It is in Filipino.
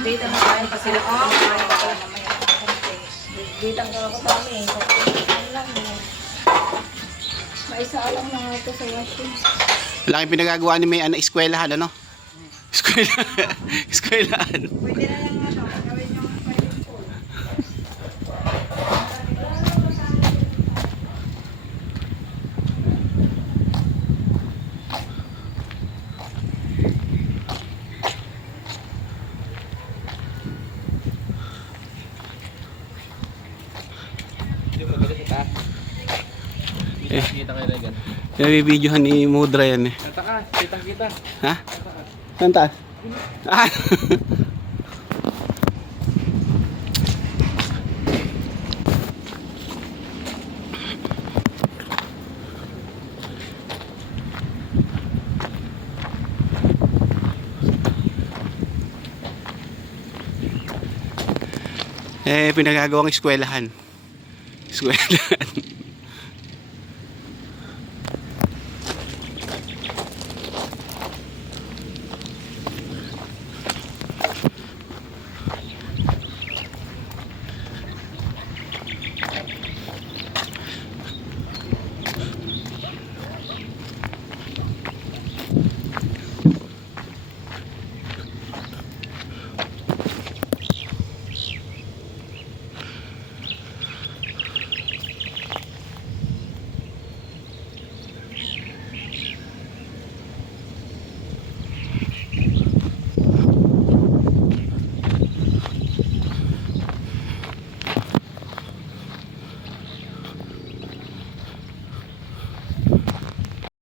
Bitang na tayo kasi na bitang ka ako kami. Ano lang eh. Maisa lang na ito sa washing. Laking pinagagawa ni May eskwelahan, ano? Eskwelahan. Pwede na lang ano, gawin yung swimming pool. Kita kayo na Nabibidyohan ni Mudra yan eh. Nataas, kitang kita. Ha? Saan taas? Ah! Pinagagawang eskwelahan. Eskwelahan.